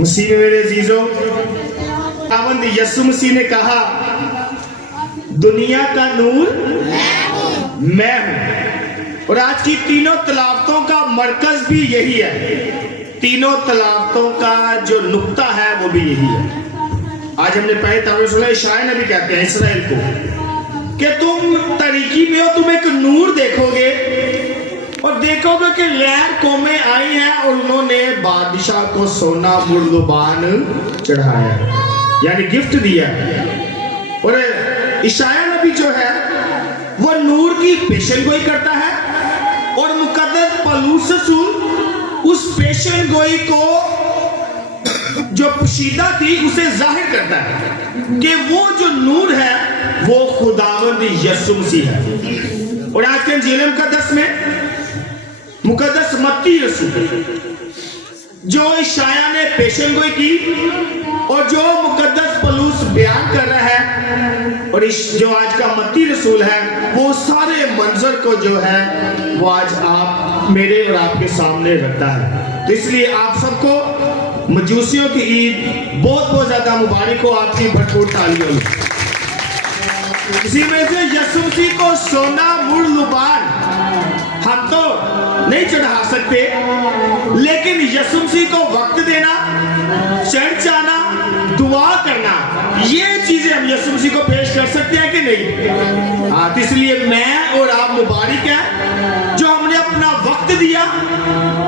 मसीह में मेरे अजीजों, खुदावंद यीशु मसीह ने कहा दुनिया का नूर मैं हूं। और आज की तीनों तलावतों का मरकज भी यही है, तीनों तलावतों का जो नुक्ता है वो भी यही है। आज हमने पहले तौर सुना, इशाया नबी कहते हैं इसराइल को कि तुम तरीकी में हो, तुम एक नूर देखोगे और देखोगे कि गैर कौमें आई हैं और उन्होंने बादशाह को सोना मुर्दबान चढ़ाया, यानी गिफ्ट दिया। और इशाया नबी जो है वो नूर की पेशन गोई करता है और मुकद्दस पौलुस रसूल उस पेशन गोई को जो पोशीदा थी उसे जाहिर करता है कि वो जो नूर है वो खुदावंद यीशु मसीह है। और आज के इंजील मुकद्दस में मुकद्दस मत्ती रसूल जो इशाया ने पेशन गोई की और जो मुकद्दस पौलुस बयान कर रहा है, और इस जो आज का मत्ती रसूल है वो सारे मंजर को जो है वो आज आप मेरे और आपके सामने रखता है। तो इसलिए आप सबको मजूसियों की ईद बहुत बहुत ज्यादा मुबारक हो, आपकी भरपूर तालियों में। इसी में से यीशु मसीह को सोना मुर्दबान हम तो नहीं चढ़ा सकते, लेकिन यीशु मसीह को वक्त देना, चर्च आना, दुआ करना, ये चीजें हम यीशु मसीह को पेश कर सकते हैं कि नहीं? हाँ, तो इसलिए मैं और आप मुबारक है जो हमने अपना वक्त दिया,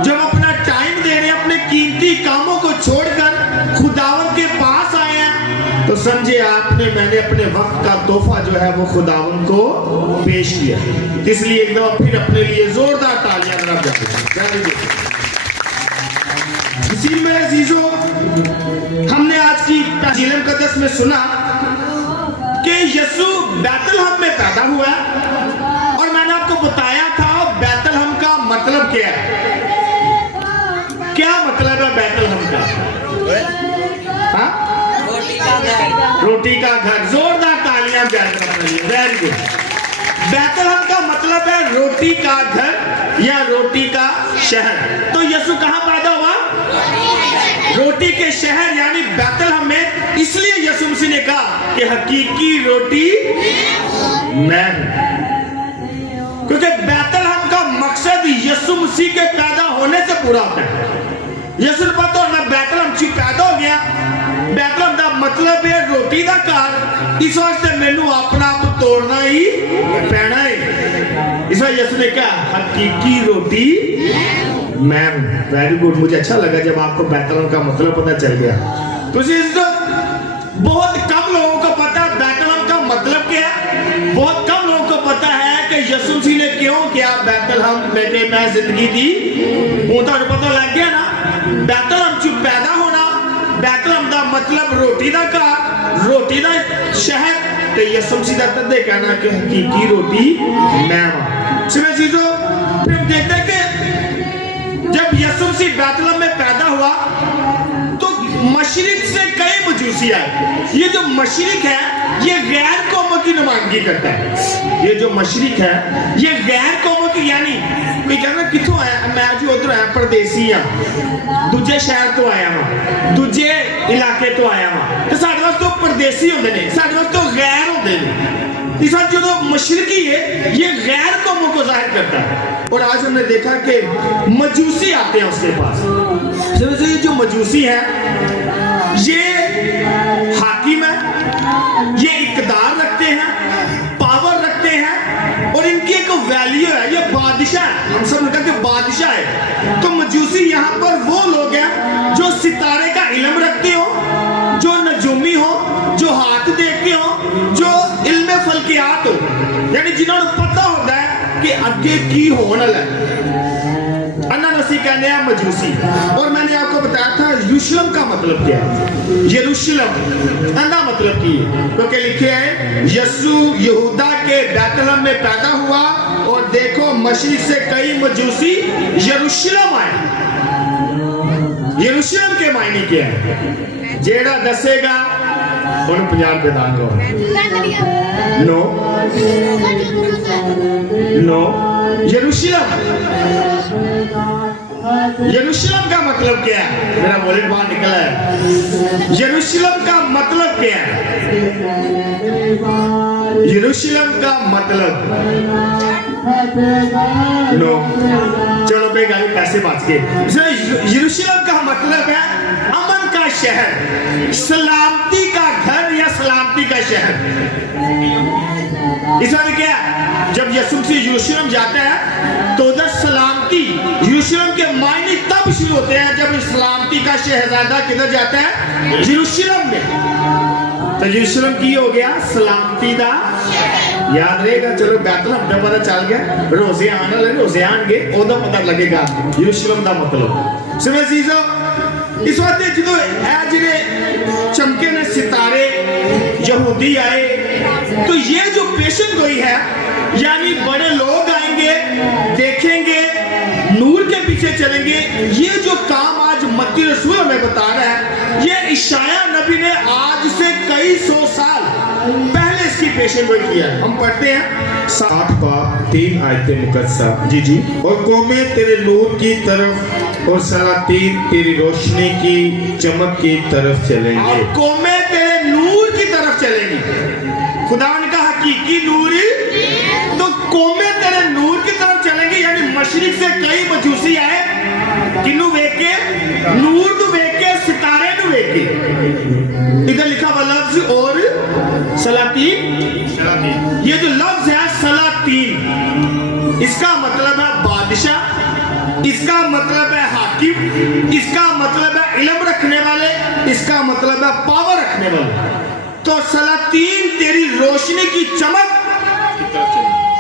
जो हम अपना टाइम दे रहे हैं, अपने कीमती कामों को छोड़कर खुदावंद के पास आए हैं। तो समझे आपने, मैंने अपने वक्त का तोहफा जो है वो खुदावंद को पेश किया। इसलिए एक दफा फिर अपने लिए जोरदार तालियां बजा दीजिए। इसी में अजीजों, हमने आज की इंजील मुकद्दस में सुना कि यीशु बैतलहम में पैदा हुआ और मैंने आपको बताया था बैतलहम का मतलब क्या है। क्या मतलब है बैतलहम का? हाँ? रोटी का घर। जोरदार तालियां वेरी गुड। बैतलहम का मतलब है रोटी का घर या रोटी का शहर। तो यीशु कहां पैदा हुआ? रोटी के शहर यानी बैतलहम में। इसलिए यीशु मसीह ने कहा कि हकीकी रोटी मैं हूं, क्योंकि बैतलहम का मकसद यीशु मसीह के पैदा होने से पूरा होता है। यीशु ने पता मैं बैतलहम च पैदा हो गया, बैतलहम का मतलब है रोटी का घर, इस वास्ते मैनू अपना आप तोड़ना ही पैना है। इस वजह यीशु ने कहा हकीकी रोटी मैं हूं। वेरी गुड, मुझे अच्छा लगा जब आपको बैतलहम का मतलब पता चल गया। तो बहुत कम लोगों को पता है बैतलहम का मतलब क्या है। बहुत कम लोगों को पता है कि यीशु मसीह ने क्यों किया बैतलहम में मैं जिंदगी दी। वो तो पता लग गया ना, बैतलहम च पैदा होना, बैतलहम का मतलब रोटी का घर, रोटी का शहर। तो यीशु मसीह का तदे कहना कि हकीकी रोटी मैं हूं। सिर्फ चीजों फिर हम देखते हैं कि जब यीशु मसीह बैतलहम में पैदा हुआ तो मशरिक से कई मजूसी आए। ये जो मशरिक है ये गैर कौमों की नुमाइंदगी करता है। ये जो मशरिक है ये गैर कौमों की, यानी कोई कहना कितों आया, मैं जी उधर आया, परदेसी हाँ, दूजे शहर तो आया वहां, दूजे इलाके तो आया वहां। तो साढ़े वास्ते परदेसी होंगे ने, साढ़े वास्ते गैर होंगे ने। इस जो मशरिकी है ये गैर कौमों को जाहिर करता है। और आज हमने देखा कि मजूसी आते हैं उसके पास। ये जो मजूसी है ये हाकिम है, ये इक़्तिदार रखते हैं, पावर रखते हैं और इनकी एक वैल्यू है, ये बादशाह है। हम सब कहते हैं बादशाह है। तो मजूसी यहाँ पर वो लोग हैं जो सितारे का इल्म रखते हो, जो नजूमी हो, जो हाथ देखते हो, जो इल्म फल्कियात हो, यानी जिन्होंने पता होता है कि आगे की होने लगा। कहने हैं मजूसी। और मैंने आपको बताया था यरूशलेम का मतलब क्या है। यरूशलेम अन्ना मतलब की है, क्योंकि लिखे है यीशु यहूदा के बैतलहम में पैदा हुआ और देखो मशरिक से कई मजूसी यरूशलेम आए। यरूशलेम के मायने क्या है? जेड़ा दसेगा उन्हें 50 रुपए दान करो। नो यरूशलेम यरूशलेम का मतलब क्या है? मेरा वॉलेट बाहर निकला है। यरूशलेम का मतलब क्या है? यरूशलेम का मतलब नो, चलो भाई गाड़ी पैसे बच गए। यरूशलेम का मतलब है अमन का शहर, सलामती का घर या सलामती का शहर। इस बार क्या, जब यीशु मसीह यरूशलेम जाता है तो उधर सलामती, यरूशलेम के मायने तब शुरू होते हैं जब सलामती का शहजादा किधर जाता है? यरूशलेम में। तो यरूशलेम की हो गया सलामती दा, याद रहेगा। चलो बैतलहम का पता चल गया, रोजे आने वाले रोजे आएंगे ओदा पता लगेगा यरूशलेम का मतलब। सुनो चीजों, इस वक्त जो है जिन्हें चमके ने सितारे यहूदी आए, तो ये जो पेशन गोई है, यानी बड़े लोग आएंगे, देखेंगे, नूर के पीछे चलेंगे। ये जो काम आज मत्ती रसूल हमें बता रहा है, ये इशाया नबी ने आज से कई सौ साल पहले इसकी पेशन गोई किया है। हम पढ़ते हैं 60 बाब 3 आयतें मुकद्दसा। जी। और कौमें तेरे नूर की तरफ और सलातीन तेरी रोशनी की चमक की तरफ चलेंगे। और कौमें तेरे नूर की तरफ चलेंगी। खुदा ने कहा हकीकी नूर, तो कौमें तेरे नूर की तरफ चलेंगी, यानी मशरिक से कई मजूसी आए, किन्नू वेखे नूर नु वेखे सितारे नु वेखे। इधर लिखा हुआ लफ्ज और सलातीन, ये जो लफ्ज है सलातीन, इसका मतलब है बादशाह, इसका मतलब है हाकिम, इसका मतलब है इल्म रखने वाले, इसका मतलब है पावर रखने वाले। तो सलातीन तेरी रोशनी की चमक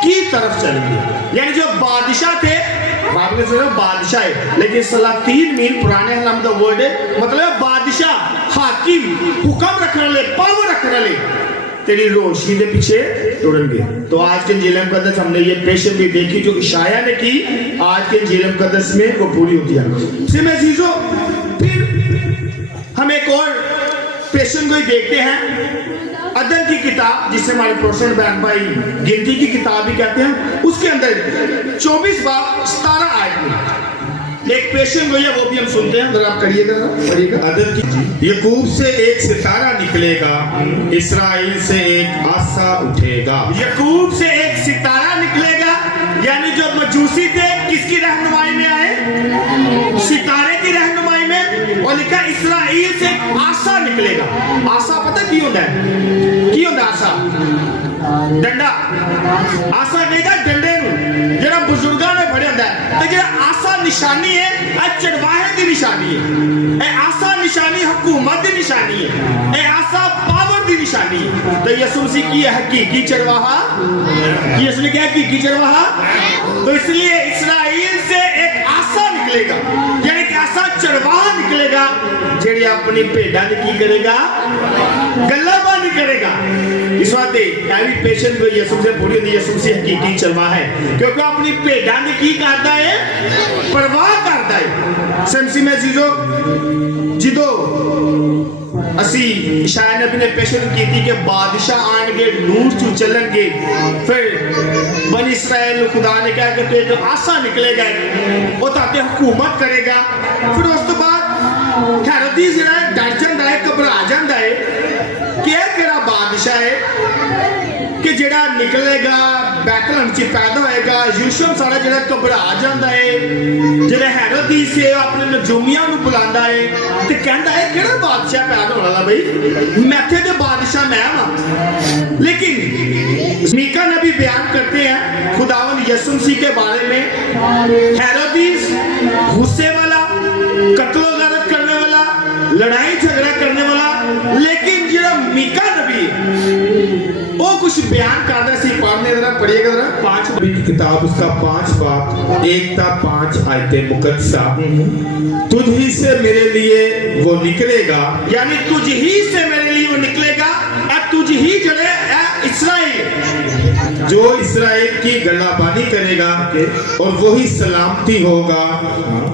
की तरफ चलेंगे, यानी जो बादशाह थे, बाइबल में सिर्फ बादशाह है, लेकिन सलातीन मीन पुराने हलाम का वर्ड है, मतलब बादशाह, हाकिम, हुक्म रखने वाले, पावर रखने वाले तेरी रोशनी के पीछे दौड़ेंगे। तो आज के इंजील मुकद्दस हमने ये पेशन भी देखी जो इशाया ने की, आज के इंजील मुकद्दस में वो पूरी होती है। फिर हम एक और पेशन को ही देखते हैं, अदन की किताब, जिसे हमारे प्रोफेसर बैन भाई गिनती की किताब भी कहते हैं, उसके अंदर 24 बाब 17 आयत में एक पेशन गोई है, वो भी हम सुनते हैं। अगर आप करिएगा। अदन की, यकूब से एक सितारा निकलेगा, इस्राएल से एक आसा उठेगा। यकूब से एक सितारा निकलेगा, यानी जो मजूसी थे किसकी रहनुमाई में आए? सितारे की रहनुमाई में। और लिखा इस्राएल से एक आसा निकलेगा। आसा पता की होता है? की होता आसा? डंडा। आसा कहेगा डंडे नूं जेड़ा बुजुर्गां ने फड़िया होंदा है, ते जेड़ा आसा निशानी है, आ चढ़वाहे दी निशानी है। ए आसा निशानी हुकूमत दी निशानी है, ए आसा पावर दी निशानी है। तो यीशु मसीह की हकीकी चरवाहा, यीशु ने क्या हकीकी चरवाहा? तो इसलिए इस्राएल से एक आसा निकलेगा, यानी कि आसा चरवाहा निकलेगा, जेड़ी अपनी भेडां दी की करेगा? गल्लाबानी करेगा। इस बात भी पेशेंट को यीशु से पूरी होती है, यीशु से हकीकी चरवाहा है, क्योंकि अपनी भेडां दी की करता है? परवाह करता है। सेंसी में जीजो जिदो असी शायद नबी ने पेशन की थी कि बादशाह आएंगे, नूर चू चलेंगे, फिर बनी इस्राएल खुदा ने कहा कि तो जो आसा निकलेगा वो ताते हुकूमत करेगा। फिर उस तो बाद हेरोदेस जरा डर जाता है, घबरा जाता है कि केड़ा बादशाह है कि जेड़ा निकलेगा, बैतलहम च पैदा होएगा। यूसुफ सारा जेड़ा घबरा जाता है, जेड़ा हेरोदेस है अपने नजूमियां नूं बुलांदा है ते कहंदा है केड़ा बादशाह पैदा होने वाला? भाई मैथे दे बादशाह मैं हां। लेकिन मीका नबी बयान करते हैं खुदावंद यीशु मसीह के बारे में, हेरोदेस गुस्से वाला, कत्लो गारत करने वाला, लड़ाई झगड़ा करने वाला, लेकिन जेड़ा मीका नबी वो कुछ बयान करता सी। पढ़ने जरा पढ़िएगा जरा 5 की किताब, उसका 5 बाब 1 ता 5 आयतें मुकद्दसा। तुझ ही से मेरे लिए वो निकलेगा, यानी तुझ ही से मेरे लिए वो निकलेगा, और तुझ ही जड़े इस्राएल, जो इस्राएल की गलाबानी करेगा और वही सलामती होगा,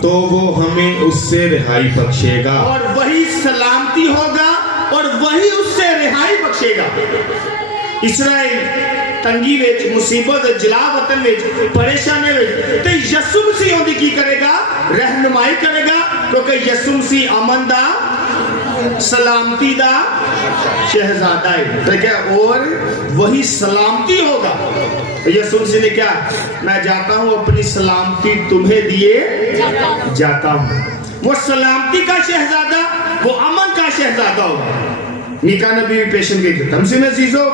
तो वो हमें उससे रिहाई बख्शेगा। और वही सलामती होगा और वही उससे रिहाई बख्शेगा। इस्राइल तंगी विच, मुसीबत, जला वतन विच, परेशानी विच, ते यसु मसीह उनकी की करेगा? रहनुमाई करेगा, क्योंकि यसु मसीह अमन दा, सलामती दा शहजादा है। तो क्या और वही सलामती होगा। यसु मसीह ने क्या? मैं जाता हूं, अपनी सलामती तुम्हें दिए जाता हूं। वो सलामती का शहजादा, वो अमन का शहजादा होगा। मीका नबी भी पेशन गई। तमसी में चीजों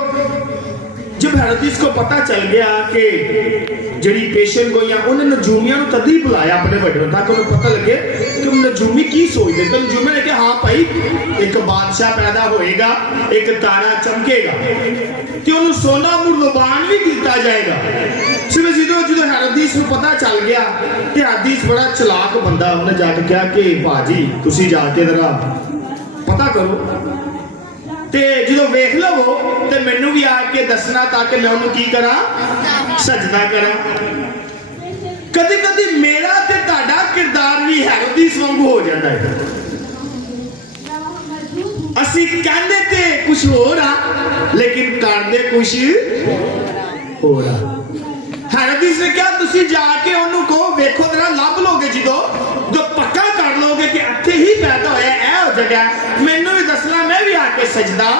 जब हेरोदिस को पता चल गया कि जड़ी पेशन गई, उन्हें नजूमिया तदी बुलाया अपने बड़े, ताकि उन्हें पता लगे कि नजूमी की सोचते। तो नजूमी ने कहा, हाँ भाई, एक बादशाह पैदा होएगा, एक तारा चमकेगा, तो उन्हें सोना मुर्दबान भी दिता जाएगा। सिर्फ जो हेरोदिस को पता चल गया, कि हेरोदिस बड़ा चलाक बंदा, उन्हें जाके कहा कि भाजी तुसी जाके जरा पता करो, ते जो वेख लवो ते मैनू भी आके दसना, ताकि मैं उन्हें की करा? सजदा करा। कदी कदी मेरा ते ताड़ा किरदार भी हेरोदिस वांगू हो जाता है। असी कहते ते कुछ हो रहा, लेकिन करते कुछ हो रहा। हेरोदिस ने क्या? तुसी जाके उन्होंने कहो, वेखो जरा लभ लोगे, जो पक्का कर लोगे कि इत्थे ही पैदा होया, ऐ जगह, मैनू भी दसना, मैं भी आके सजदा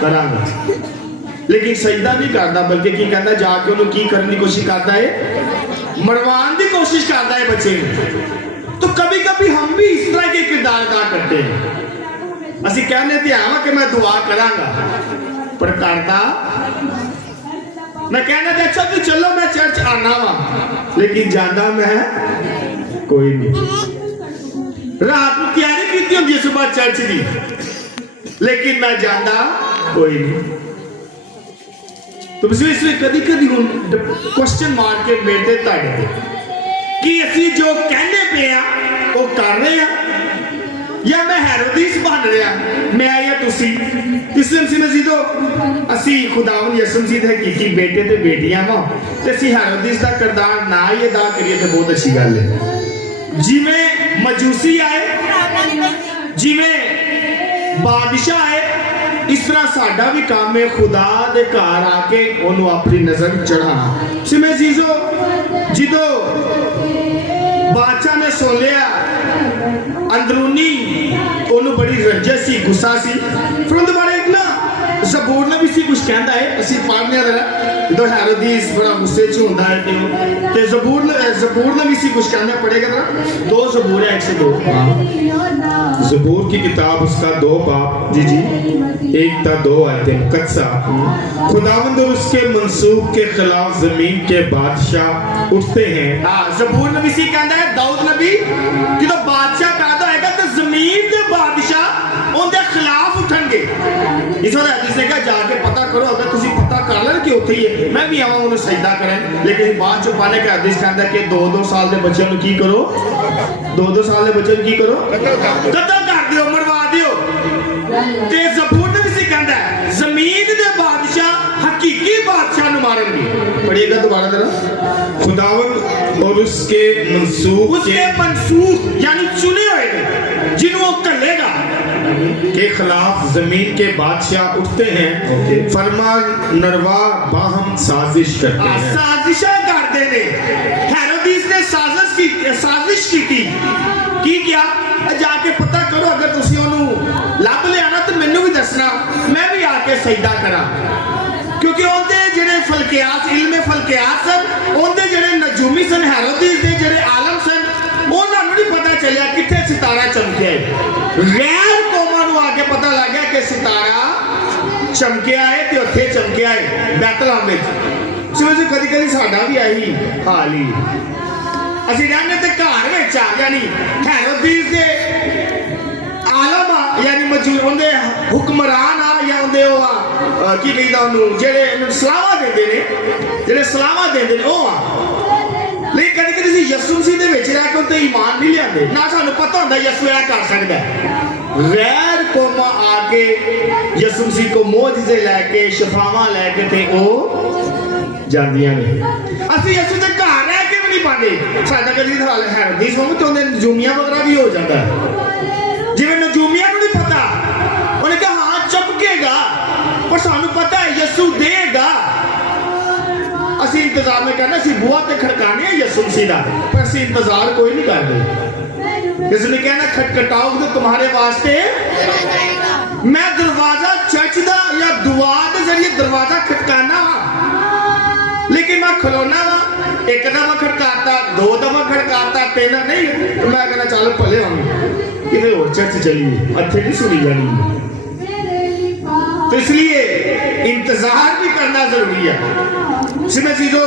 करांगा। लेकिन सजदा नहीं करता, बल्कि की कहता, जाके उन्होंने की करने की कोशिश करता है? मरवान की कोशिश करता है बच्चे। तो कभी कभी हम भी इस तरह के किरदार अदा करते हैं। असी कहने थे आवा कि मैं दुआ करांगा, पर करता मैं कहना था, अच्छा तू चलो मैं चर्च आना वा, लेकिन जाना मैं कोई नहीं। रात को तैयारी की होंगी सुबह चर्च की, लेकिन मैं जाना कोई नहीं। तो इसमें कभी कभी क्वेश्चन मार के बैठे ताड़े कि असी जो कहने पे आ वो कर रहे हैं, या मैं हेरोदिस बन रहा, मैं या तुसी। इसलिए मसीह मसीदो असी खुदावन यसु मसीह दे हकीकी बेटे ते बेटियां वा, ते असी हेरोदिस दा किरदार ना ही अदा करिए तो बहुत अच्छी गल है। जिवें मजूसी आए, जिवें बादशाह आए, इस तरह साडा भी काम है खुदा दे घर आके उन्होंने अपनी नजर चढ़ाना। सिमे चीजो जिदो बादशाह ने सुन लिया, अंदरूनी उन्होंने बड़ी रंजस सी, गुस्सा सी, फिर उनके बारे एक ना ज़बूर ने भी सी कुछ कहता है, असी पढ़ने जरा दो हेरोदिस बड़ा गुस्से च होता है ते ज़बूर ने भी सी कुछ कहना पड़ेगा जरा। दो ज़बूर है, 102। ज़बूर की किताब उसका 2 बाब, जी जी, 1 था 2 आयतें मुकद्दसा। खुदावंद और उसके मंसूब के खिलाफ जमीन के बादशाह उठते हैं। हाँ, ज़बूर ने भी सी कहता है, दाऊद नबी कि तो बादशाह पैदा होएगा तो जमीन के बादशाह उनके खिलाफ उठेंगे। इस वजह से कहा जाके पता करो, अगर तुम पता कर लेना कि उत्थे ही है, मैं भी आवा उन्हें सजदा करें। लेकिन बाद चो पाने का हदीस कहता है कि 2-2 साल के बच्चों को की करो, 2-2 साल के बच्चों को की करो, कतल कर दियो, मरवा दियो। ते ज़बूर ने भी सी कहता है जमीन के बादशाह हकीकी बादशाह नु मारेंगे। पढ़िएगा दोबारा जरा। खुदावंद और उसके मंसूब यानी चुने हुए जिन्हों कलेगा के खिलाफ जमीन के बादशाह उठते हैं, फरमान नरवा बाहम साजिश करते हैं। साजिशा करते ने। हेरोदिस ने साजिश की क्या? जाके पता करो, अगर तुसी ओनू लभ लिया ना तो मैनू भी दसना, मैं भी आके सजदा करा। क्योंकि उनके जेडे फलकियास, इल्मे फलकियास सन, उनके जेडे नजूमी सन, हेरोदिस दे जेडे आलम सन, उन्होंने नहीं पता चलिया किथे सितारा चमके। गैर कौमां नू आके पता लग गया कि सितारा चमकिया है, ते उत्थे चमकिया है बैतलहम विच। समझो कदी कदी साडा भी आई हाल ही, असीं रहने ते घर विच आ, यानी हेरोदिस दे आलम आ, यानी मौजूद उनके हुक्मरान आ, या उनके की कहता उन्होंने जेडे सलावा देंदे ने, जेडे सलावा देंदे ने ओ आ। लेकिन कभी कभी यसु मसीह दे विच रह के उनते ईमान नहीं लियाते ना, सानू पता होंदा यसु ऐ कर सकदा है। गैर कौमां आके यसु मसीह को मोअज़िज़े लैके शफावां लैके ते ओ जांदियां ने। असीं यसु दे घर रह के भी नहीं पांदे। साडा कदी हाल हेरोदिस वांगू ते उहदे नजूमियां वगैरह भी हो जाता है। जिवें नजूमियां नूं नहीं पता, उन्हें कहा हाँ चमकेगा, पर सानू पता है यसु देगा। किसी का, पर असी इंतजार कोई नहीं करते। किसी ने कहना खटखटाओ तो तुम्हारे वास्ते मैं दरवाजा चर्च दा या दुआ के जरिए दरवाजा खटकाना वा, लेकिन मैं खलोना वा, एक दफा खटकाता, दो दफा खटकाता, तीन नहीं, तो मैं कहना चल भले हम कितने और चर्च चलिए, अच्छे नहीं सुनी जानी। तो इसलिए इंतजार भी करना जरूरी है। इसमें चीजों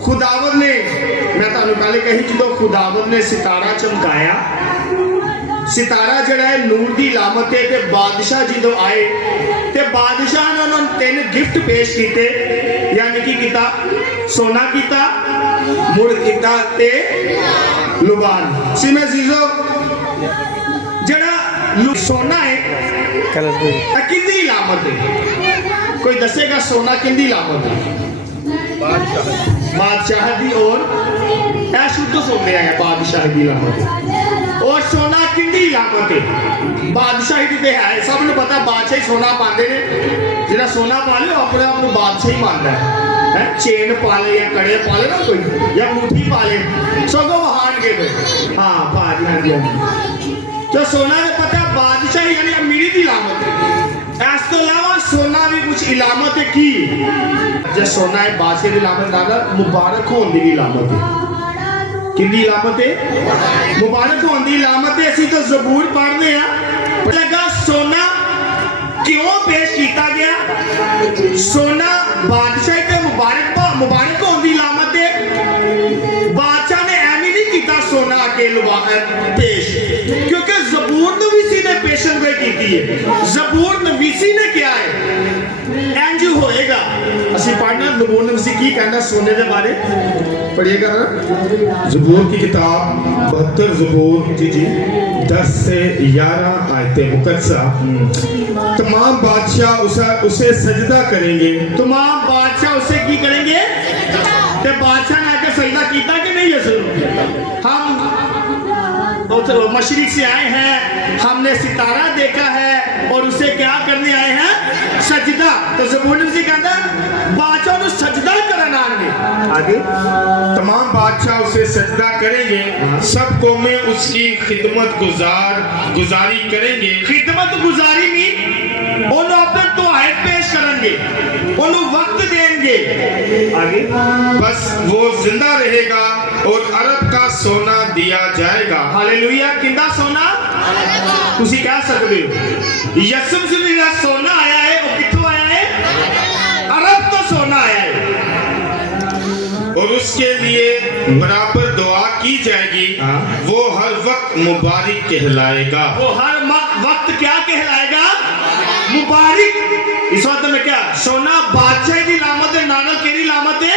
खुदावंद ने, मैं तुहानू पहले कही जो खुदावंद ने सितारा चमकाया, सितारा जड़ा है नूर की लामत है, ते बादशाह जो आए ते बादशाह ने उन्होंने 3 गिफ्ट पेश किए, यानी कि किता सोना किता, मुड़ किता ते लुबान। सिमे चीजों जड़ा सोना है किंदी लामत है, कोई दसेगा सोना किंदी लामत है? बादशाह दी और ऐ शुद्ध सोने है बादशाह दी लामत है, और सोना किंदी लामत है? बादशाही दी ते है, सब नूं पता बादशाही सोना पाते ने, जिहड़ा सोना पा ले अपने आप को बादशाही मानता है, चेन पा ले या कड़े पा ले ना कोई, या अंगूठी पा ले, सगों वहान के हाँ बादशाह दी तो सोना ने पता बादशाही यानी अमीरी की लामत है। इस तो अलावा सोना भी कुछ इलामत है की, जो सोना है बादशाह की लामत ना मुबारक होने की लामत है, किंदी लामत है? मुबारक होने की लामत है। असी तो ज़बूर पढ़ते हैं, लगा सोना क्यों पेश किया गया? सोना बादशाह के मुबारक होने की लामत है। बादशाह ने एवं नहीं किया सोना के पेश, क्योंकि ज़बूर नवीसी ने पेशन की है, ज़बूर नवीसी ने क्या है इंज होएगा। असी पढ़ना ज़बूर नवीसी की कहना सोने के बारे पढ़िएगा ना, ज़बूर की किताब 72 ज़बूर जी जी 10 से 11 आयतें मुकद्दसा। तमाम बादशाह उसे सजदा करेंगे, तमाम बादशाह उसे की करेंगे, ते बादशाह ने आके सजदा किया कि नहीं? हम मशरिक से आए हैं, हमने सितारा देखा है और उसे क्या करने आए हैं? सजदा। तो ज़बूर नवीसी कहता बादशाह ने सजदा करना आगे, तमाम बादशाह उसे सजदा करेंगे, सब कौमें उसकी खिदमत गुजारी करेंगे। खिदमत गुजारी नहीं, उन्होंने अपने दुआएं पेश करेंगे, उन्होंने वक्त देंगे आगे, बस वो जिंदा रहेगा और अरब का सोना दिया जाएगा। हालेलुया। किंदा सोना? तुसी कह सकते हो यसु मसीह का सोना आया है, वो कित्थों आया है? अरब तो सोना आया है, और उसके लिए बराबर दुआ की जाएगी, वो हर वक्त मुबारक कहलाएगा। वो हर वक्त क्या कहलाएगा? मुबारक। इस वक्त में क्या सोना बादशाह की लामत है, नाना केरी लामत है?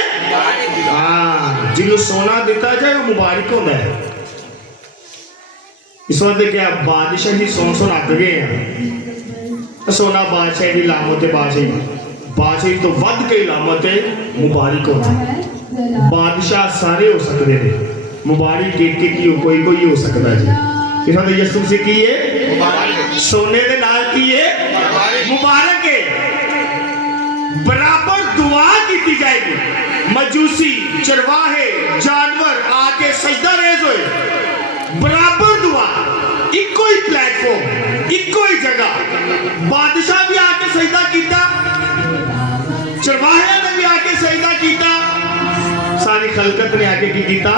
हाँ, जिन्हों सोना देता जाए वो मुबारक होता है। इस वक्त क्या बादशाह की सुन अग गए हैं, सोना बादशाह की लामत है, बादशाह तो वध के लामत है मुबारक होता है। बादशाह सारे हो सकते हैं, मुबारक एक हो, कोई हो सकता जी। इस वक्त यसू से की है सोने के नाल की है मुबारक है, बराबर दुआ की जाएगी। मजूसी चरवाहे जानवर आके सजदा रेज होए, बराबर दुआ, इको ही प्लेटफॉर्म, इको ही जगह। बादशाह भी आके सजदा किया, चरवाहे ने भी आके सजदा किया, सारी खलकत ने आके की किया।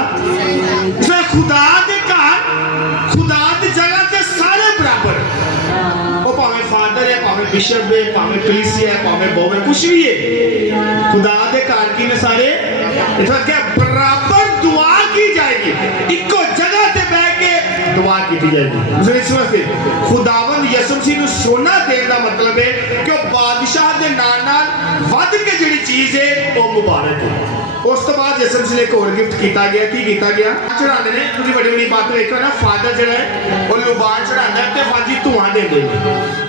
खुदा के घर, खुदा की जगह से सारे बराबर, वो भावे फादर है, भावे बिशप है, भावे कलीसिया है, भावे बहु है, कुछ भी है, खुदा के घर की ने सारे क्या बराबर दुआ की जाएगी, इको जगह से बैठ के दुआ की जाएगी। खुदावंद यसु मसीह को सोना देने का मतलब है कि बादशाह के नाल वध के जिहड़ी चीज है वो मुबारक है। उस तो बाद यसु मसीह ने एक और गिफ्ट किया गया, की किया गया? चढ़ाने ने तुझी बड़ी बड़ी बात देखो ना, फादर जो है वो लुबान चढ़ाता है तो फाजी धुआं दे दे।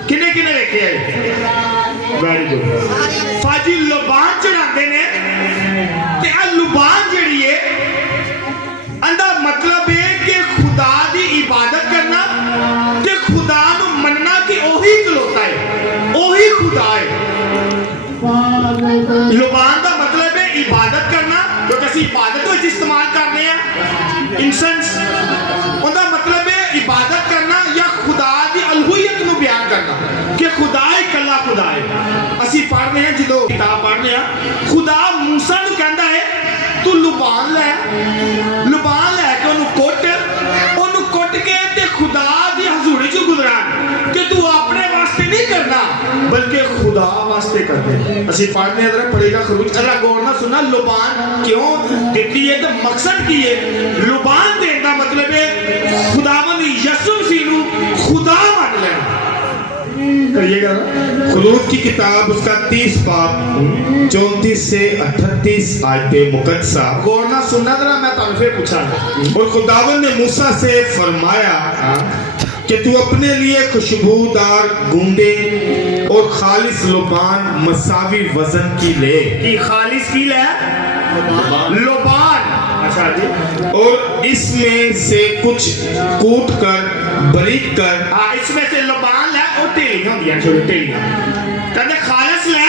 किने किने देखे है? Very good. फाजी लुबान चढ़ाते ने ते आ लुबान जिहड़ी है अंदा मतलब है कि खुदा की इबादत करना ते खुदा नू मनना कि ओही खलोता है, ओही खुदा है। लुबान का मतलब है इबादत करना, जो कि इबादत इस्तेमाल कर ਨੂੰ ਬਿਆਨ ਕਰਨਾ ਕਿ ਖੁਦਾ ਇਕੱਲਾ ਖੁਦਾ ਹੈ। ਅਸੀਂ ਪੜ੍ਹਦੇ ਹਾਂ, ਜਦੋਂ ਕਿਤਾਬ ਪੜ੍ਹਦੇ ਹਾਂ, ਖੁਦਾ ਮੂਸਾ ਨੂੰ ਕਹਿੰਦਾ ਹੈ ਤੂੰ ਲੁਬਾਨ ਲੈ ਕੇ ਉਹਨੂੰ ਕੁੱਟ ਕੇ ਤੇ ਖੁਦਾ ਦੀ ਹਜ਼ੂਰੀ 'ਚ ਗੁਜ਼ਰਾਨ ਕਿ ਤੂੰ ਆਪਣੇ ਵਾਸਤੇ ਨਹੀਂ ਕਰਨਾ ਬਲਕਿ ਖੁਦਾ ਵਾਸਤੇ ਕਰਦੇ। ਅਸੀਂ ਪੜ੍ਹਦੇ ਹਾਂ, ਜਰਾ ਪੜੇਗਾ ਖਰੂਜ, ਜਰਾ ਗੌਰ ਨਾਲ ਸੁਣਨਾ, ਲੁਬਾਨ ਕਿਉਂ ਦਿੱਤੀ ਹੈ ਤੇ ਮਕਸਦ ਕੀ ਹੈ। ਲੁਬਾਨ ਦੇਣ ਦਾ ਮਤਲਬ ਹੈ ਖੁਦਾਵੰਦ ਯਿਸੂ ਮਸੀਹ ਨੂੰ ਖੁਦਾ ਮੰਨ ਲੈਣਾ। करिएगा खुरूज की किताब उसका 30 बाब 34 से 38 आयतें मुकद्दसा। गौर ना सुनना जरा, मैं तुम फिर पूछा। और खुदावन ने मूसा से फरमाया कि तू अपने लिए खुशबूदार गूंदे और खालिस लुबान मसावी वजन की ले। कि खालिस की ले लुबान, अच्छा जी, और इसमें से कुछ कूट कर बारीक कर। हाँ, इसमें से लुबान ले और टेलियां होंदियां, छोटी टेलियां कहते खालिस ले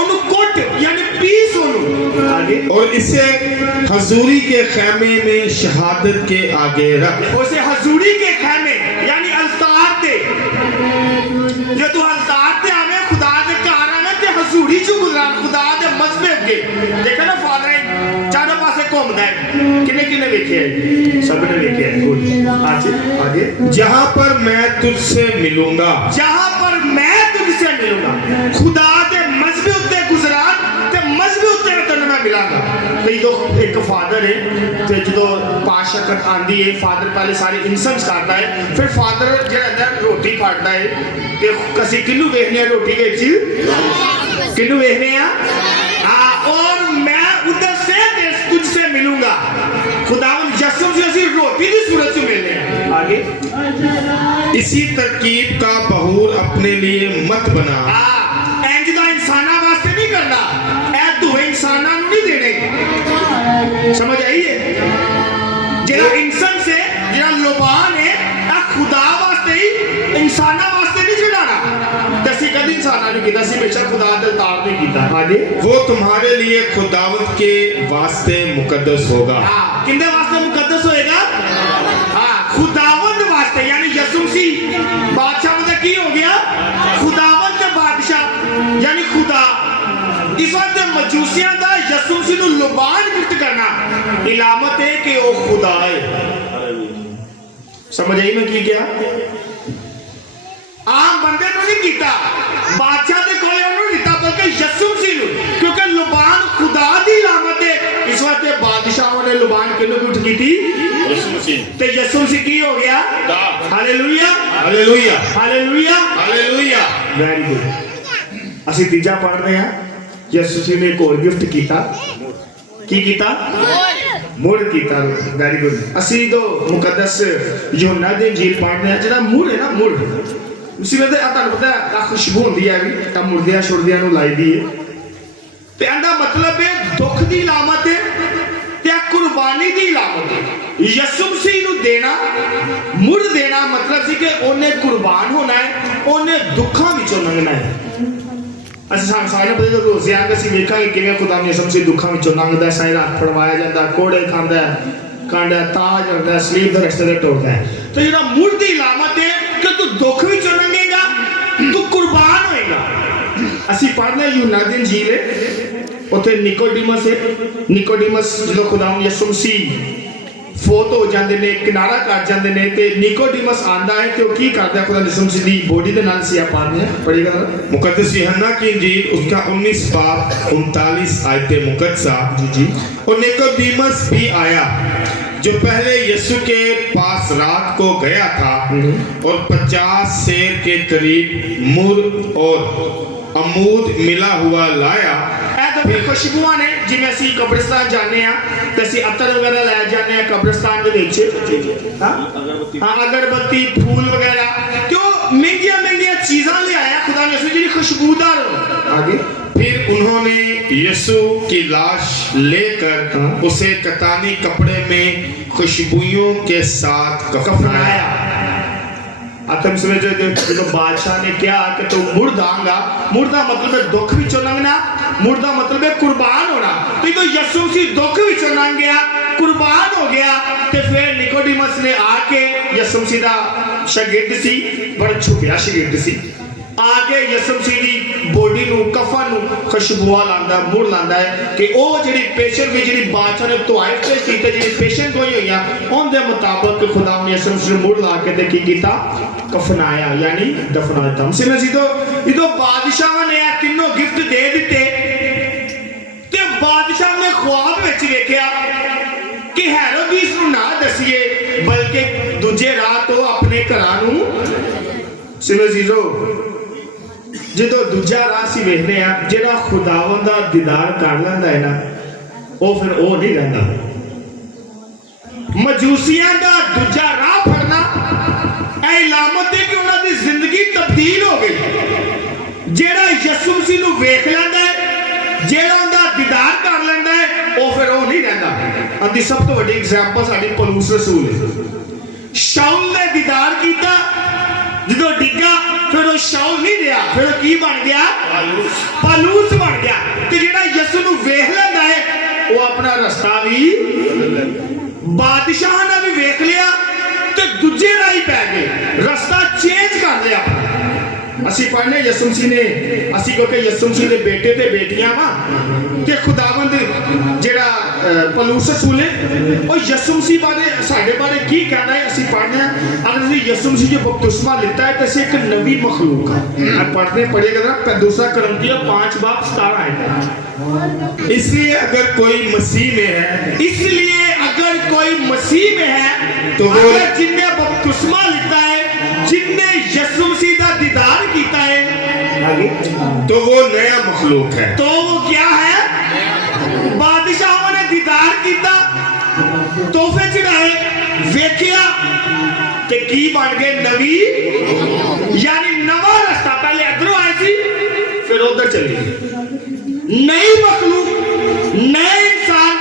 ओनु कुट यानी पीस ओनु आगे, और इसे हजूरी के खेमे में शहादत के आगे रख। उसे हजूरी के खेमे यानी अलतार ते, जो तू अलतार ते आवे खुदा दे घर आवे ते हजूरी चू गुजरान खुदा दे मजबे अगे देखा ना फादर चारों पासे घूमदा है। किने किने वेखे है, सबने वेखे है। आगे, जहां पर मैं तुझसे मिलूंगा, जहां पर मैं तुझसे मिलूंगा, खुदा दे मजबे उत्ते गुजरान ते मजबे उत्ते तन्नू मैं मिलांगा। तो जो एक फादर है ते जो पाशकत आंदी है, फादर पहले सारे इंसेंस करता है, फिर फादर जेड़ा अंदर रोटी फाड़ता है ते कसी किन्नू वेखने रोटी विच किन्नू वेखने हां, और मैं उधर से तुझसे मिलूंगा। खुदावंद यीशु मसीह रोटी की सूरत में मिलने हैं। आगे, इसी तरकीब का बहूर अपने लिए मत बना। इंज दा इंसाना वास्ते नहीं करना, ए तू इंसाना नु नहीं देने। समझ आई है? जेड़ा इंसान से जेड़ा लुबान है ए खुदा वास्ते ही, इंसाना वास्ते नहीं चढ़ाना। दसी कदी इंसाना नहीं कीता, सी बेशक खुदा दे तार नहीं कीता। आगे, वो तुम्हारे लिए खुदावंद के वास्ते मुकद्दस होगा। किंदे वास्ते मुकद्दस होएगा? खुदावंद वास्ते, यानी यीशु मसीह बादशाह मतलब की हो गया खुदावंद के बादशाह यानी खुदा। इस वक्त मजूसियां दा यीशु मसीह नु लुबान गिफ्ट करना इलामत है कि वो खुदा है। समझ आई मैं की क्या? आम बंदे नु नहीं कीता, बादशाह दे कोले ओनु दिता, बल्कि यीशु मसीह नु, क्योंकि लुबान खुदा दी इलामत है। इस वक्त बादशाहों ने लुबान किनु गिफ्ट की थी? ते यीशु मसीह की हो गया? Hallelujah hallelujah hallelujah hallelujah. Very good. ਅਸੀਂ ਤੀਜਾ ਪੜ੍ਹ ਰਹੇ ਹਾਂ, ਯਿਸੂ ਮਸੀਹ ਨੇ ਇੱਕ ਹੋਰ ਗਿਫਟ ਕੀਤਾ। ਕੀ ਕੀਤਾ? ਮੁੜ ਕੀਤਾ। Very good. ਅਸੀਂ ਤੋਂ ਮੁਕੱਦਸ ਯੋਹਨਾ ਦੀ ਇੰਜੀਲ ਪੜ੍ਹਦੇ ਹਾਂ, ਜਿਹੜਾ ਮੁੜ ਹੈ ਨਾ, ਮੁੜ ਤੁਸੀਂ ਵੇਖਦੇ ਆ, ਤੁਹਾਨੂੰ ਪਤਾ ਆ ਖੁਸ਼ਬੂ ਹੁੰਦੀ ਹੈ ਵੀ ਤਾਂ ਮੁਰਦਿਆਂ ਛੁਰਦਿਆਂ ਨੂੰ ਲਾਈਦੀ ਹੈ, ਤੇ ਇਹਦਾ ਮਤਲਬ ਹੈ ਦੁੱਖ ਦੀ ਇਲਾਮਤ ਹੈ ਤੇ ਕੁਰਬਾਨੀ ਦੀ ਇਲਾਮਤ ਹੈ। ਯਿਸੂ ਮਸੀਹ ਨੂੰ ਦੇਣਾ, ਮੁੜ ਦੇਣਾ ਮਤਲਬ ਸੀ ਕਿ ਉਹਨੇ ਕੁਰਬਾਨ ਹੋਣਾ ਹੈ, ਉਹਨੇ ਦੁੱਖਾਂ ਵਿੱਚੋਂ ਲੰਘਣਾ ਹੈ। ਅਸੀਂ ਸਾਨੂੰ ਸਾਰਿਆਂ ਨੂੰ ਪਤਾ ਰੋਜ਼ੇ ਆ ਕੇ ਅਸੀਂ ਵੇਖਾਂਗੇ ਕਿਵੇਂ ਖੁਦਾ ਨੇ ਯਿਸੂ ਮਸੀਹ ਦੁੱਖਾਂ ਵਿੱਚੋਂ ਲੰਘਦਾ, ਸਾਇਰਾ ਫੜਵਾਇਆ ਜਾਂਦਾ, ਕੋੜੇ ਖਾਂਦਾ, ਕਾਂਡਾ ਤਾਜ ਹੁੰਦਾ, ਸਲੀਬ ਦਾ ਰਸਤੇ ਤੇ ਟੋਕਦਾ ਹੈ। ਤੇ ਜਿਹੜਾ ਮੁੜ ਦੀ ਇਲਾਮਤ ਹੈ ਕਿ ਤੂੰ ਦੁੱਖ ਵਿੱਚੋਂ ਲੰਘੇਗਾ, ਤੂੰ ਕੁਰਬਾਨ ਹੋਏਗਾ। ਅਸੀਂ ਪੜ੍ਹਦੇ ਯੂਹੰਨਾ ਦੀ ਇੰਜੀਲ ਹੈ, ਉੱਥੇ ਨਿਕੋਡੀਮਸ ਹੈ। ਨਿਕੋਡੀਮਸ ਜਦੋਂ ਖੁਦਾ ਨੂੰ ਯਿਸੂ ਮਸੀਹ ਫੌਤ ਹੋ ਜਾਂਦੇ ਨੇ, ਕਿਨਾਰਾ ਕਰ ਜਾਂਦੇ ਨੇ, ਤੇ ਨਿਕੋਡੀਮਸ ਆਂਦਾ ਹੈ ਤੇ ਉਹ ਕੀ ਕਰਦਾ ਖੁਦਾ ਯਿਸੂ ਮਸੀਹ ਦੀ ਬੋਡੀ ਦੇ ਨਾਲ ਸਿਆ ਪਾਉਂਦੇ ਆ। ਪੜ੍ਹੀਗਾ मुकद्दस यूहन्ना की इंजील उसका 19 बाब 39 आयतें मुकद्दसा। जी। और निकोदेमुस भी आया जो पहले यीशु के पास रात को गया था और 50 सेर के करीब मुर और अमूद मिला हुआ लाया। खुशबुआ ने जिवें ਅਸੀਂ ਕਬਰਸਤਾਨ ਜਾਂਦੇ ਆ ਤੇ ਅਸੀਂ ਅਤਰ ਵਗੈਰਾ ਲੈ ਜਾਂਦੇ ਆ ਕਬਰਸਤਾਨ ਦੇ ਵਿੱਚ, ਅਗਰਬੱਤੀ ਫੂਲ ਵਗੈਰਾ, ਤੇ ਉਹ ਮਹਿੰਗੀਆਂ ਚੀਜ਼ਾਂ ਲਿਆਇਆ ਖੁਦਾ ਨੇ ਜਿਹੜੀ ਖੁਸ਼ਬੂਦਾਰ ਹੋ। आगे, फिर उन्होंने यीशु की लाश लेकर उसे कतानी कपड़े में खुशबुओं के साथ कफनाया। आतम समय जो बादशाह ने क्या कि तू मुड़ दांगा, मुड़ दा मतलब है दुख विचों लंघना, मुड़ दा मतलब है कुर्बान होना। तो यीशु मसीह दुख विचों लंघ गया, कुर्बान हो गया, ते फिर निकोडिमस ने आके यसु मसीह दा शागिर्द सी, बड़ा छुपिया शागिर्द सी, आके यसु मसीह दी बॉडी नू कफन नू खुशबुआ लांदा, मुड़ लांदा है कि ओ जिहड़ी पेशेंट भी जिहड़ी बादशाह ने तवाइफ ते कीते जिहड़ी पेशेंट होई होईयां उनदे मुताबिक खुदा ने यसु मसीह मुड़ ला के ते की कीता, कफनाया यानी दफना दिता। मसीह ने जो बादशाह ने आ तीनों गिफ्ट दे दिते ते बादशाह ने ख्वाब विच वेखिया कि हेरोदिस नू ना दसीए बल्कि दूजे राह तो अपने घरां नू सिरो जीरो जो दूजा राह सी वेखने आ जेड़ा खुदावन दा दीदार कर लैंदा है ना वो फिर वो नहीं रहिंदा। मजूसियां दा दूजा राह फड़ना ए इलामत है कि उन्हां दी जिंदगी तब्दील हो गई। जेड़ा यसु मसीह नू वेख लैंदा है, जेड़ा उनदा दीदार कर लैंदा है, वो फिर वो नहीं रहिंदा। अंदी सब तो वड्डी एग्जांपल साडी पौलुस रसूल है। शाऊल ने दीदार कीता, जो डिग्गा फिर वो शाऊल नहीं रहा, फिर वो की बन गया, पौलुस बन गया। ते जेड़ा यसु नू वेख लैंदा है वो अपना रास्ता भी बादशाह ने भी वेख लिया ते दूजे राही पै गए, रास्ता चेंज कर लिया। ਅਸੀਂ ਪੜ੍ਹਨੇ ਯਿਸੂ ਮਸੀਹ ਨੇ, ਅਸੀਂ ਕਿਉਂਕਿ ਯਿਸੂ ਮਸੀਹ ਦੇ ਬੇਟੇ ਤੇ ਬੇਟੀਆਂ ਵਾ ਤੇ ਖੁਦਾਵੰਦ ਜਿਹੜਾ ਪੌਲੁਸ ਰਸੂਲ ਹੈ ਉਹ ਯਿਸੂ ਮਸੀਹ ਬਾਰੇ ਸਾਡੇ ਬਾਰੇ ਕੀ ਕਹਿੰਦਾ ਹੈ ਅਸੀਂ ਪੜ੍ਹਨੇ ਆ। ਅਗਰ ਅਸੀਂ ਯਿਸੂ ਮਸੀਹ ਜੋ ਬਪਤਿਸਮਾ ਲਿੱਤਾ ਹੈ ਤਾਂ ਅਸੀਂ ਇੱਕ ਨਵੀਂ ਮਖਲੂਕ ਆ। ਪੜ੍ਹਨੇ ਪੜੇਗਾ ਨਾ दूसरा करंथियों 5:17 आएगा। इसलिए अगर कोई मसीह में है, इसलिए अगर कोई मसीह में है तो वो जिनने बपतिस्मा लिया है, जिनने यीशु मसीह का दीदार किया है, तो वो नया मखलूक है। तो वो क्या है? बादशाहों ने दीदार किया, तोहफे चढ़ाए, वेखिया ते की बन गए नवी, यानी नवा रास्ता। पहले इधरों आए सी फिर उधर चले गए। नई मखलूक, नए इंसान,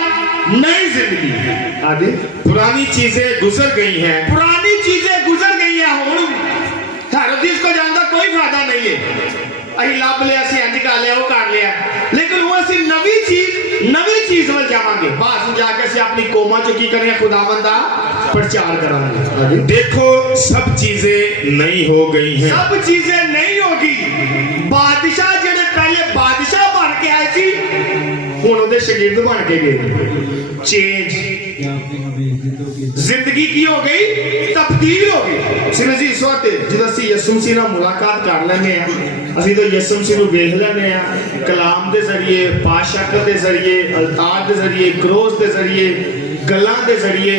नई जिंदगी। आगे पुरानी चीजें गुजर गई हैं, पुरानी चीजें गुजर गई हैं। हुण हेरोदिस को जानदा कोई फायदा नहीं है। अहीं लभ लिया, असीं इंज कर लिया, वो कर लिया, लेकिन वो असीं नवी चीज वल जावांगे। बाहर जाके असीं अपनी कौमां च की करेंगे, खुदावंद दा प्रचार करांगे। देखो सब चीजें नई हो गई हैं। सब चीजें नई होगी। बादशाह जेड़े पहले बादशाह बन के आए सी हुण उहदे शागिर्द बन के गए। चेंज, जिंदगी की हो गई, तब्दील हो गई। सिर्फ जी इस वक्त जब असीं यसू मसीह नाल मुलाकात कर लैंदे आ, असीं तो यसू मसीह नूं वेख लैंदे आ कलाम दे जरिए, पाशाकत दे जरिए, अलतार दे जरिए, क्रोस दे जरिए, गल्लां दे जरिए,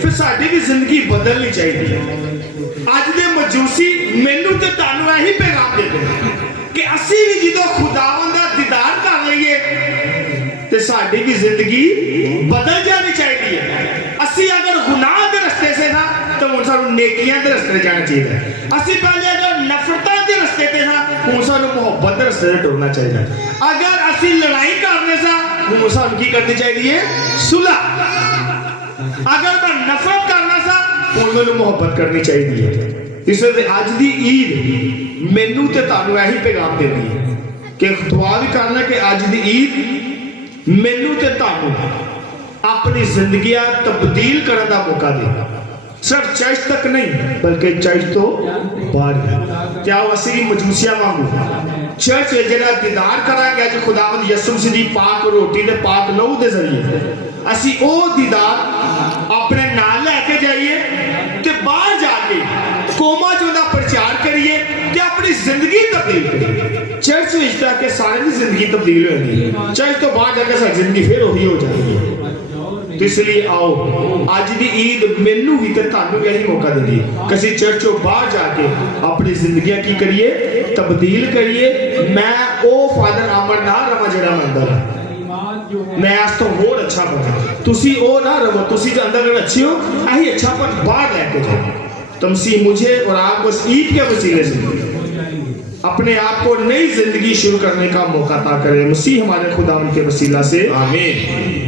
फिर साडी भी जिंदगी बदलनी चाहिए। अज दे मजूसी मैनू ते तुहानूं यही पैगाम देते कि असीं भी जदों खुदावंद दा दीदार कर लईए ते साडी भी जिंदगी बदल जानी चाहिए। असीं अगर गुनाह दे रस्ते से ना तो हुण सानूं नेकियां दे रस्ते जाना चाहिए। असीं पहले अगर नफरतां दे रस्ते ते ना हुण सानूं मुहब्बत दे रस्ते ते टुरना चाहिए। अगर असीं लड़ाई करने सा हुण सानूं की करनी चाहिए? सुलह। अगर मैं नफरत करना सा हुण मैनूं मुहब्बत करनी चाहिए। इसलिए अज दी ईद मैनू ते तुहानूं यही पैगाम देती है कि दुआ भी करना कि अज दी ईद मैनू ते तुहानूं अपनी जिंदगियां तब्दील करने का मौका दे। सिर्फ चर्च तक नहीं बल्कि चर्च तो बाहर। क्या असीं मजूसिया वांगू चर्च जिहड़ा दीदार करांगे अज खुदावंद यसू मसीह दी पाक रोटी ते पाक लहू दे जरिए असीं ओ दीदार अपने नाल लैके जाइए ते बाहर जाके कौमां च उहदा प्रचार करिए ते अपनी जिंदगी तब्दील करिए। चर्च विच जाके सारे दी जिंदगी तब्दील हो जाती है, चर्च तो बाहर जाके सारी जिंदगी फिर वही हो जाती है। तो इसलिए आओ अज दी ईद मैनू भी ते तुहानूं यही मौका देंदी कि असीं चर्चों बाहर जाके अपनी जिंदगियां की करिए, तब्दील करिए। मैं ओ फादर अमर ना रवा जिहड़ा मंदर मैं आज तो होर अच्छा बना, तुसी ओ ना रहो, तुसी जो अंदर अच्छे हो यही अच्छा पर बाहर लेके जाओ। तो मसीह मुझे और आपको इस ईद के वसीले से अपने आप को नई जिंदगी शुरू करने का मौका अता करे। मसीह हमारे खुदा उनके वसीला से आमीन।